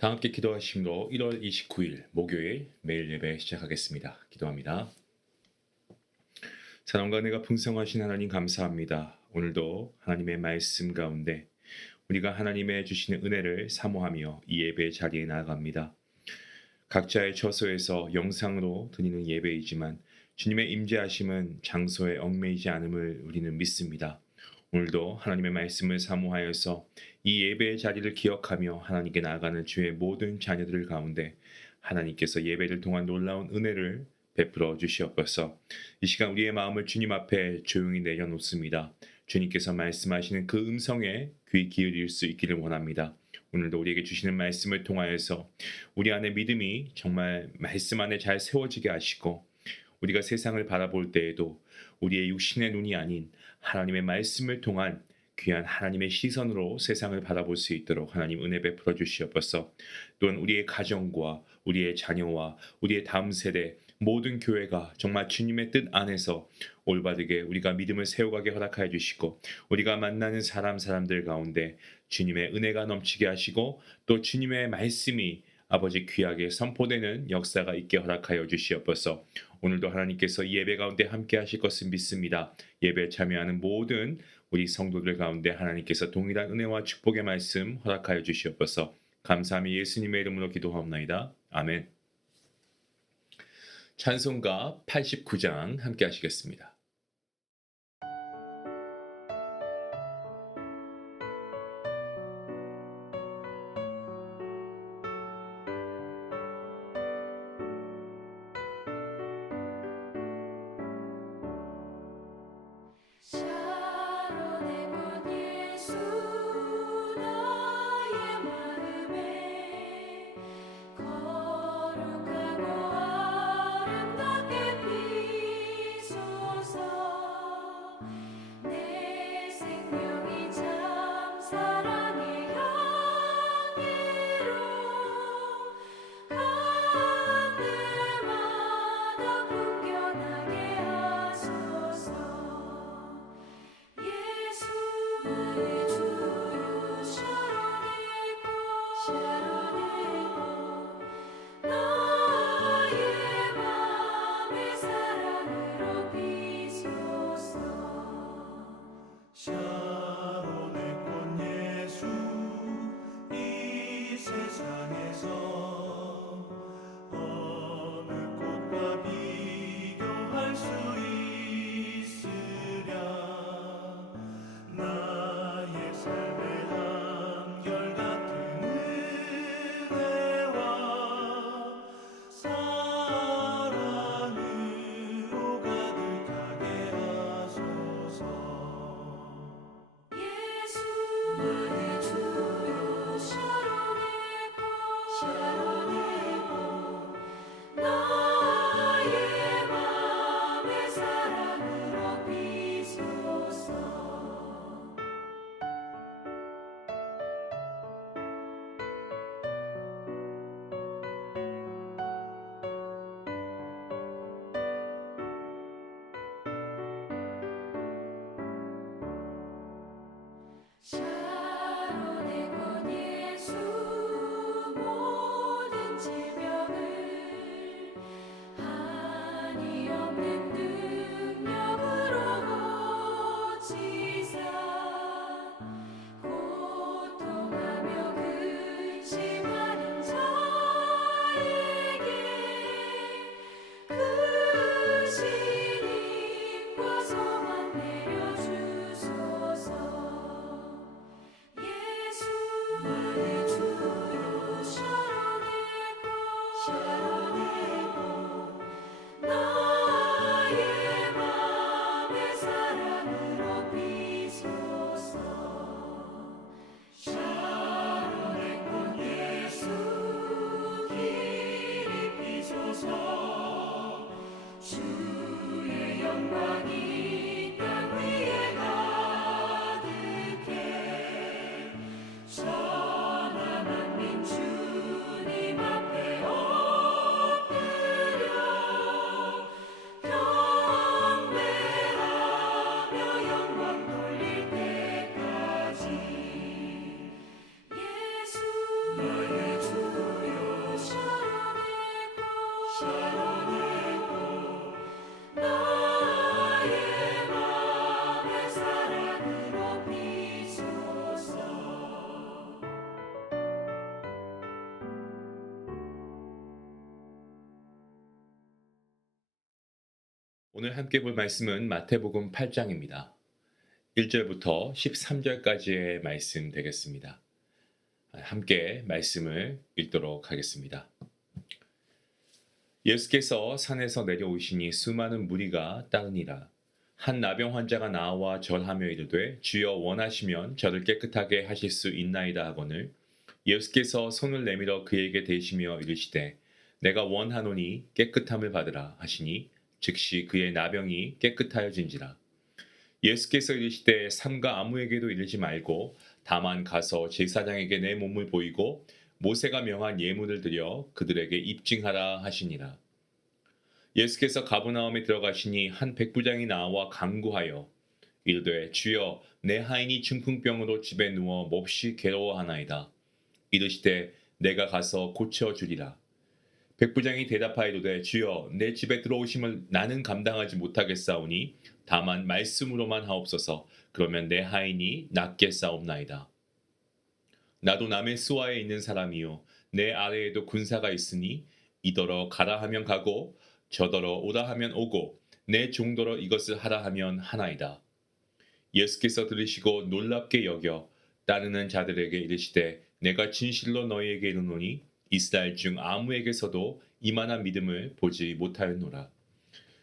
다 함께 기도하심으로 1월 29일 목요일 매일 예배 시작하겠습니다. 기도합니다. 사랑과 은혜가 풍성하신 하나님 감사합니다. 오늘도 하나님의 말씀 가운데 우리가 하나님의 주시는 은혜를 사모하며 이 예배 자리에 나아갑니다. 각자의 처소에서 영상으로 드리는 예배이지만 주님의 임재하심은 장소에 얽매이지 않음을 우리는 믿습니다. 오늘도 하나님의 말씀을 사모하여서 이 예배의 자리를 기억하며 하나님께 나아가는 주의 모든 자녀들 가운데 하나님께서 예배를 통한 놀라운 은혜를 베풀어 주시옵소서. 이 시간 우리의 마음을 주님 앞에 조용히 내려놓습니다. 주님께서 말씀하시는 그 음성에 귀 기울일 수 있기를 원합니다. 오늘도 우리에게 주시는 말씀을 통하여서 우리 안에 믿음이 정말 말씀 안에 잘 세워지게 하시고 우리가 세상을 바라볼 때에도 우리의 육신의 눈이 아닌 하나님의 말씀을 통한 귀한 하나님의 시선으로 세상을 바라볼 수 있도록 하나님 은혜 베풀어 주시옵소서. 또한 우리의 가정과 우리의 자녀와 우리의 다음 세대 모든 교회가 정말 주님의 뜻 안에서 올바르게 우리가 믿음을 세워가게 허락하여 주시고 우리가 만나는 사람들 가운데 주님의 은혜가 넘치게 하시고 또 주님의 말씀이 아버지 귀하게 선포되는 역사가 있게 허락하여 주시옵소서. 오늘도 하나님께서 이 예배 가운데 함께 하실 것을 믿습니다. 예배에 참여하는 모든 우리 성도들 가운데 하나님께서 동일한 은혜와 축복의 말씀 허락하여 주시옵소서. 감사함이 예수님의 이름으로 기도하옵나이다. 아멘. 찬송가 89장 함께 하시겠습니다. 샤론의 꽃 예수 나의 마음에 거룩하고 아름답게 피소서. 내 생명이 참 사랑의 향기로 간 데마다 풍겨나게 하소서. 예수 나의 주여 샤론의 꽃 나의 맘의 사랑으로 비소서. 샤론의 꽃 예수 이 세상에서 어느 꽃과 비교할 수 있으랴. 나의 삶의 한결같은 은혜와 사랑으로 가득하게 하소서. 예수 나의 주여 샤론의 꽃 나의 맘의 사랑으로 비소서. 샤론의 꽃 예수 모든 질병을 한이 없는 능력으로 고치사. 고통하며 근심하는 자에게 그 신임과 소망 내려주소서. 예수 나의 주여 샤론의 꽃 나의 맘의 사랑으로 비소서. 샤론의 꽃 예수 길이 비소서. 주의 영광이 땅 위에 가득해. 천하 만민 주님 앞에 엎드려 경배하며 영광 돌릴 때까지. 예수 나의 주 오늘 함께 볼 말씀은 마태복음 8장입니다. 1절부터 13절까지의 말씀 되겠습니다. 함께 말씀을 읽도록 하겠습니다. 예수께서 산에서 내려오시니 수많은 무리가 따르니라. 한 나병 환자가 나와 절하며 이르되 주여 원하시면 저를 깨끗하게 하실 수 있나이다 하거늘 예수께서 손을 내밀어 그에게 대시며 이르시되 내가 원하노니 깨끗함을 받으라 하시니 즉시 그의 나병이 깨끗하여진지라. 예수께서 이르시되 삼가 아무에게도 이르지 말고 다만 가서 제사장에게 내 몸을 보이고 모세가 명한 예물을 드려 그들에게 입증하라 하시니라. 예수께서 가버나움에 들어가시니 한 백부장이 나와 간구하여 이르되 주여 내 하인이 중풍병으로 집에 누워 몹시 괴로워하나이다. 이르시되 내가 가서 고쳐주리라. 백부장이 대답하이르되 주여 내 집에 들어오심을 나는 감당하지 못하겠사오니 다만 말씀으로만 하옵소서. 그러면 내 하인이 낫겠사옵나이다. 나도 남의 수하에 있는 사람이요 내 아래에도 군사가 있으니 이더러 가라 하면 가고 저더러 오라 하면 오고 내 종더러 이것을 하라 하면 하나이다. 예수께서 들으시고 놀랍게 여겨 따르는 자들에게 이르시되 내가 진실로 너희에게 이르노니 이스라엘 중 아무에게서도 이만한 믿음을 보지 못하였노라.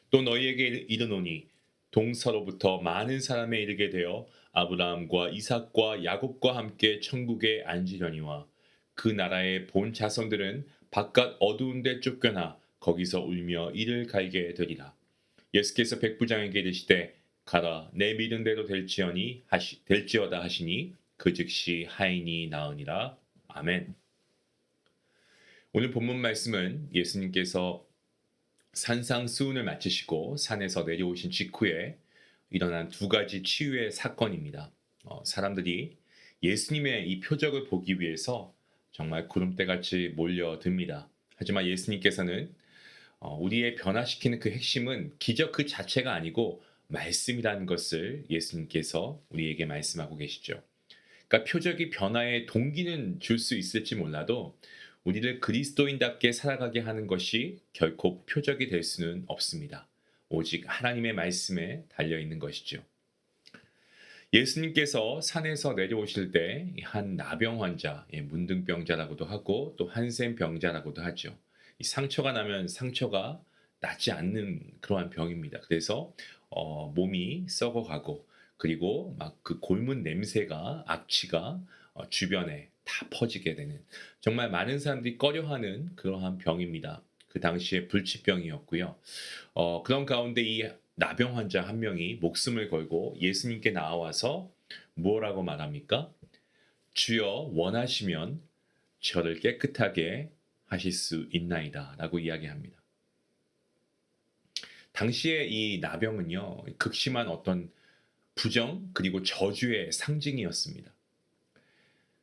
또 너희에게 이르노니 동서로부터 많은 사람에 이르게 되어 아브라함과 이삭과 야곱과 함께 천국에 앉으려니와 그 나라의 본 자손들은 바깥 어두운 데 쫓겨나 거기서 울며 이를 갈게 되리라. 예수께서 백부장에게 이르시되 가라 내 믿은 대로 될지어다 하시니 그 즉시 하인이 나으니라. 아멘. 오늘 본문 말씀은 예수님께서 산상수훈을 마치시고 산에서 내려오신 직후에 일어난 두 가지 치유의 사건입니다. 사람들이 예수님의 이 표적을 보기 위해서 정말 구름대같이 몰려듭니다. 하지만 예수님께서는 우리의 변화시키는 그 핵심은 기적 그 자체가 아니고 말씀이라는 것을 예수님께서 우리에게 말씀하고 계시죠. 그러니까 표적이 변화의 동기는 줄 수 있을지 몰라도 우리를 그리스도인답게 살아가게 하는 것이 결코 표적이 될 수는 없습니다. 오직 하나님의 말씀에 달려 있는 것이죠. 예수님께서 산에서 내려오실 때 한 나병 환자, 문둥병자라고도 하고 또 한센병자라고도 하죠. 이 상처가 나면 상처가 낫지 않는 그러한 병입니다. 그래서 몸이 썩어가고 그리고 막 그 골문 냄새가 악취가 주변에 다 퍼지게 되는 정말 많은 사람들이 꺼려하는 그러한 병입니다. 그 당시에 불치병이었고요. 그런 가운데 이 나병 환자 한 명이 목숨을 걸고 예수님께 나와서 뭐라고 말합니까? 주여 원하시면 저를 깨끗하게 하실 수 있나이다 라고 이야기합니다. 당시에 이 나병은요 극심한 어떤 부정 그리고 저주의 상징이었습니다.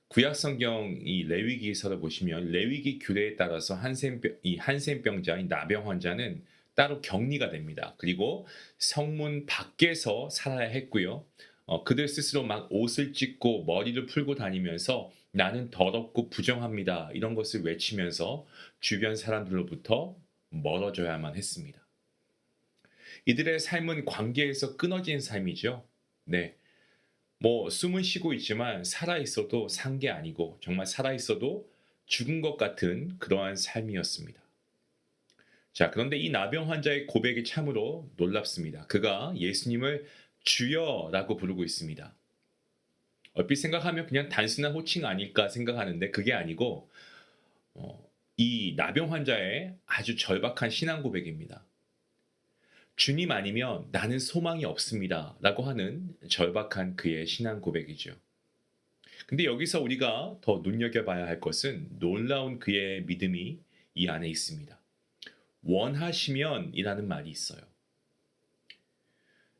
구약 성경 이 레위기서를 보시면 레위기 규례에 따라서 한센병자, 이 나병 환자는 따로 격리가 됩니다. 그리고 성문 밖에서 살아야 했고요. 그들 스스로 막 옷을 찢고 머리를 풀고 다니면서 나는 더럽고 부정합니다. 이런 것을 외치면서 주변 사람들로부터 멀어져야만 했습니다. 이들의 삶은 관계에서 끊어진 삶이죠. 네. 숨은 쉬고 있지만 살아있어도 산 게 아니고 정말 살아있어도 죽은 것 같은 그러한 삶이었습니다. 자, 그런데 이 나병 환자의 고백이 참으로 놀랍습니다. 그가 예수님을 주여라고 부르고 있습니다. 얼핏 생각하면 그냥 단순한 호칭 아닐까 생각하는데 그게 아니고 이 나병 환자의 아주 절박한 신앙 고백입니다. 주님 아니면 나는 소망이 없습니다. 라고 하는 절박한 그의 신앙 고백이죠. 근데 여기서 우리가 더 눈여겨봐야 할 것은 놀라운 그의 믿음이 이 안에 있습니다. 원하시면 이라는 말이 있어요.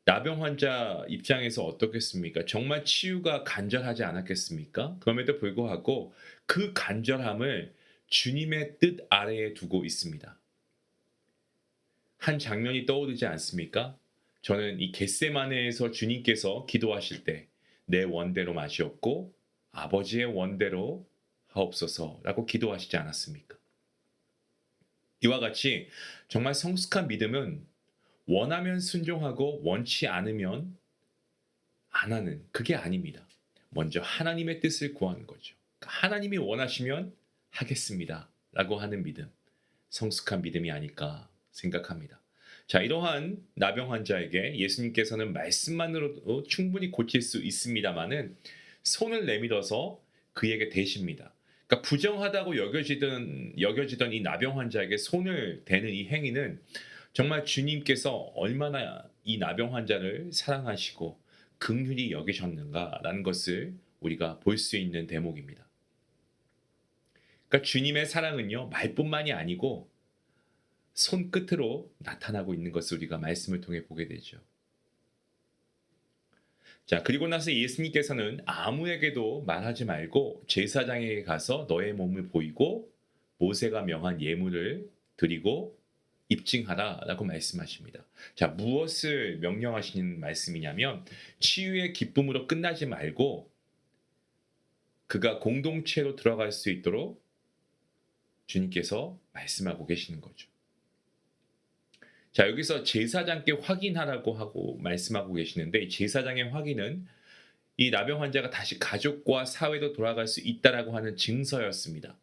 나병 환자 입장에서 어떻겠습니까? 정말 치유가 간절하지 않았겠습니까? 그럼에도 불구하고 그 간절함을 주님의 뜻 아래에 두고 있습니다. 한 장면이 떠오르지 않습니까? 저는 이 겟세마네에서 주님께서 기도하실 때 내 원대로 마시옵고 아버지의 원대로 하옵소서라고 기도하시지 않았습니까? 이와 같이 정말 성숙한 믿음은 원하면 순종하고 원치 않으면 안 하는 그게 아닙니다. 먼저 하나님의 뜻을 구하는 거죠. 그러니까 하나님이 원하시면 하겠습니다. 라고 하는 믿음. 성숙한 믿음이 아닐까 생각합니다. 자, 이러한 나병 환자에게 예수님께서는 말씀만으로도 충분히 고칠 수 있습니다마는 손을 내밀어서 그에게 대십니다. 그러니까 부정하다고 여겨지던 이 나병 환자에게 손을 대는 이 행위는 정말 주님께서 얼마나 이 나병 환자를 사랑하시고 긍휼히 여기셨는가라는 것을 우리가 볼 수 있는 대목입니다. 그러니까 주님의 사랑은요, 말뿐만이 아니고 손끝으로 나타나고 있는 것을 우리가 말씀을 통해 보게 되죠. 자, 그리고 나서 예수님께서는 아무에게도 말하지 말고 제사장에게 가서 너의 몸을 보이고 모세가 명한 예물을 드리고 입증하라라고 말씀하십니다. 자, 무엇을 명령하시는 말씀이냐면 치유의 기쁨으로 끝나지 말고 그가 공동체로 들어갈 수 있도록 주님께서 말씀하고 계시는 거죠. 자, 여기서 제사장께 확인하라고 하고 말씀하고 계시는데 이 제사장의 확인은 이 나병 환자가 다시 가족과 사회로 돌아갈 수 있다라고 하는 증서였습니다.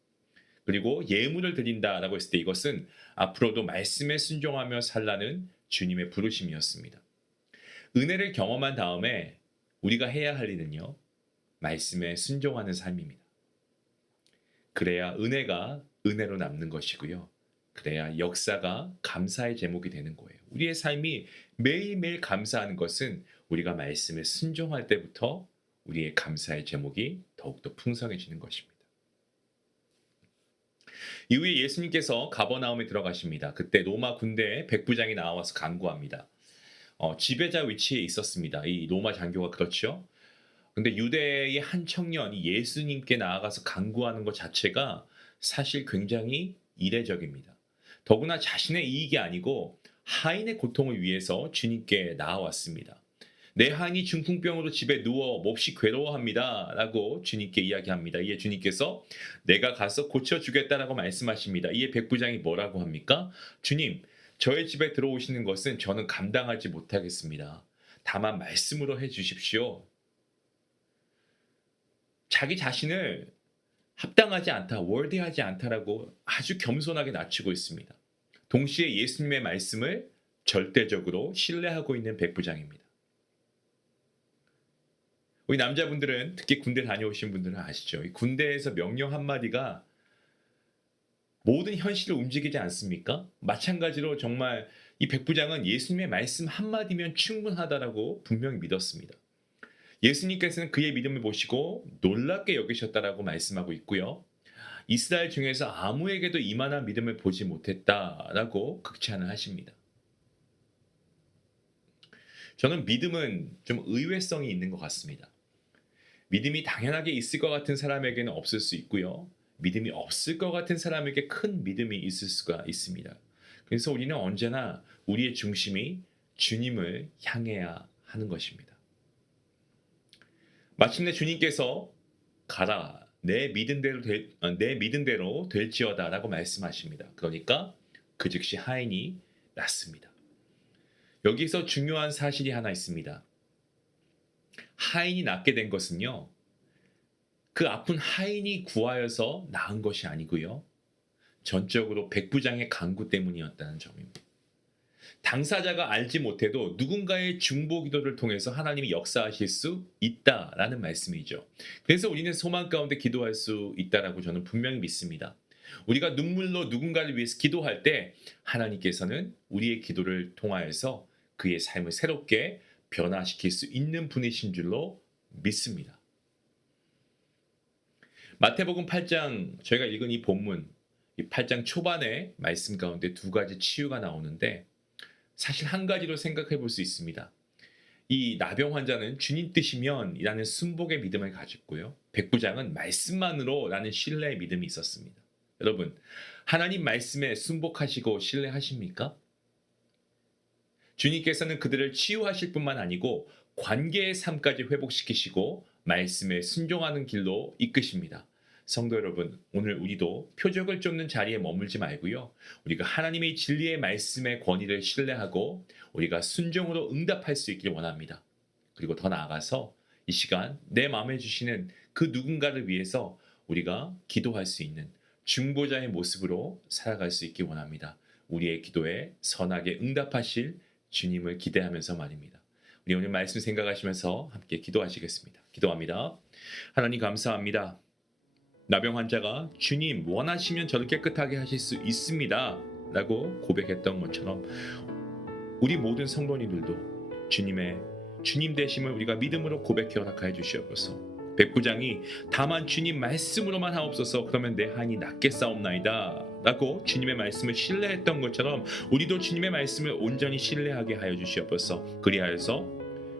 그리고 예물을 드린다라고 했을 때 이것은 앞으로도 말씀에 순종하며 살라는 주님의 부르심이었습니다. 은혜를 경험한 다음에 우리가 해야 할 일은요, 말씀에 순종하는 삶입니다. 그래야 은혜가 은혜로 남는 것이고요. 그래야 역사가 감사의 제목이 되는 거예요. 우리의 삶이 매일매일 감사하는 것은 우리가 말씀에 순종할 때부터 우리의 감사의 제목이 더욱더 풍성해지는 것입니다. 이후에 예수님께서 가버나움에 들어가십니다. 그때 로마 군대의 백부장이 나와서 간구합니다. 지배자 위치에 있었습니다. 이 로마 장교가 그렇죠. 근데 유대의 한 청년이 예수님께 나아가서 간구하는 것 자체가 사실 굉장히 이례적입니다. 더구나 자신의 이익이 아니고 하인의 고통을 위해서 주님께 나아왔습니다. 내 하인이 중풍병으로 집에 누워 몹시 괴로워합니다. 라고 주님께 이야기합니다. 이에 주님께서 내가 가서 고쳐주겠다라고 말씀하십니다. 이에 백부장이 뭐라고 합니까? 주님, 저의 집에 들어오시는 것은 저는 감당하지 못하겠습니다. 다만 말씀으로 해주십시오. 자기 자신을 합당하지 않다, 월대하지 않다라고 아주 겸손하게 낮추고 있습니다. 동시에 예수님의 말씀을 절대적으로 신뢰하고 있는 백부장입니다. 우리 남자분들은 특히 군대 다녀오신 분들은 아시죠? 이 군대에서 명령 한마디가 모든 현실을 움직이지 않습니까? 마찬가지로 정말 이 백부장은 예수님의 말씀 한마디면 충분하다라고 분명히 믿었습니다. 예수님께서는 그의 믿음을 보시고 놀랍게 여기셨다라고 말씀하고 있고요. 이스라엘 중에서 아무에게도 이만한 믿음을 보지 못했다라고 극찬을 하십니다. 저는 믿음은 좀 의외성이 있는 것 같습니다. 믿음이 당연하게 있을 것 같은 사람에게는 없을 수 있고요. 믿음이 없을 것 같은 사람에게 큰 믿음이 있을 수가 있습니다. 그래서 우리는 언제나 우리의 중심이 주님을 향해야 하는 것입니다. 마침내 주님께서 가라, 내 믿음대로 될지어다라고 말씀하십니다. 그러니까 그 즉시 하인이 낫습니다. 여기서 중요한 사실이 하나 있습니다. 하인이 낫게 된 것은요, 그 아픈 하인이 구하여서 나은 것이 아니고요, 전적으로 백부장의 간구 때문이었다는 점입니다. 당사자가 알지 못해도 누군가의 중보 기도를 통해서 하나님이 역사하실 수 있다라는 말씀이죠. 그래서 우리는 소망 가운데 기도할 수 있다라고 저는 분명히 믿습니다. 우리가 눈물로 누군가를 위해서 기도할 때 하나님께서는 우리의 기도를 통하여서 그의 삶을 새롭게 변화시킬 수 있는 분이신 줄로 믿습니다. 마태복음 8장, 저희가 읽은 이 본문, 이 8장 초반의 말씀 가운데 두 가지 치유가 나오는데 사실 한 가지로 생각해 볼 수 있습니다. 이 나병 환자는 주님 뜻이면 이라는 순복의 믿음을 가졌고요. 백부장은 말씀만으로 라는 신뢰의 믿음이 있었습니다. 여러분, 하나님 말씀에 순복하시고 신뢰하십니까? 주님께서는 그들을 치유하실 뿐만 아니고 관계의 삶까지 회복시키시고 말씀에 순종하는 길로 이끄십니다. 성도 여러분, 오늘 우리도 표적을 쫓는 자리에 머물지 말고요. 우리가 하나님의 진리의 말씀의 권위를 신뢰하고 우리가 순종으로 응답할 수 있기를 원합니다. 그리고 더 나아가서 이 시간 내 마음에 주시는 그 누군가를 위해서 우리가 기도할 수 있는 중보자의 모습으로 살아갈 수 있기 원합니다. 우리의 기도에 선하게 응답하실 주님을 기대하면서 말입니다. 우리 오늘 말씀 생각하시면서 함께 기도하시겠습니다. 기도합니다. 하나님 감사합니다. 나병 환자가 주님 원하시면 저를 깨끗하게 하실 수 있습니다 라고 고백했던 것처럼 우리 모든 성도님들도 주님 되심을 우리가 믿음으로 고백해 허락하여 주시옵소서. 백부장이 다만 주님 말씀으로만 하옵소서 그러면 내 한이 낫겠사옵나이다 라고 주님의 말씀을 신뢰했던 것처럼 우리도 주님의 말씀을 온전히 신뢰하게 하여 주시옵소서. 그리하여서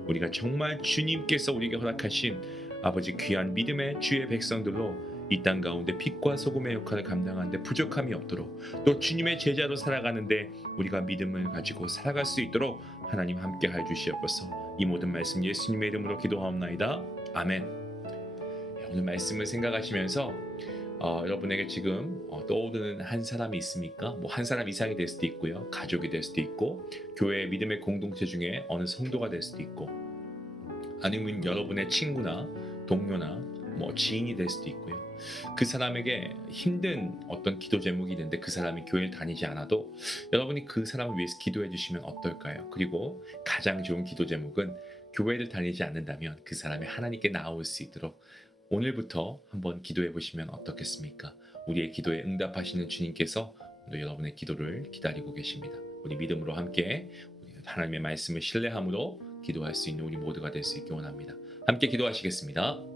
우리가 정말 주님께서 우리에게 허락하신 아버지 귀한 믿음의 주의 백성들로 이 땅 가운데 빛과 소금의 역할을 감당하는데 부족함이 없도록 또 주님의 제자로 살아가는데 우리가 믿음을 가지고 살아갈 수 있도록 하나님 함께 하여 주시옵소서. 이 모든 말씀 예수님의 이름으로 기도하옵나이다. 아멘. 오늘 말씀을 생각하시면서 여러분에게 지금 떠오르는 한 사람이 있습니까? 뭐 한 사람 이상이 될 수도 있고요. 가족이 될 수도 있고 교회 믿음의 공동체 중에 어느 성도가 될 수도 있고 아니면 여러분의 친구나 동료나 뭐 지인이 될 수도 있고요. 그 사람에게 힘든 어떤 기도 제목이 있는데 그 사람이 교회를 다니지 않아도 여러분이 그 사람을 위해서 기도해 주시면 어떨까요? 그리고 가장 좋은 기도 제목은 교회를 다니지 않는다면 그 사람이 하나님께 나올 수 있도록 오늘부터 한번 기도해 보시면 어떻겠습니까? 우리의 기도에 응답하시는 주님께서 오늘 여러분의 기도를 기다리고 계십니다. 우리 믿음으로 함께 하나님의 말씀을 신뢰함으로 기도할 수 있는 우리 모두가 될 수 있기 원합니다. 함께 기도하시겠습니다.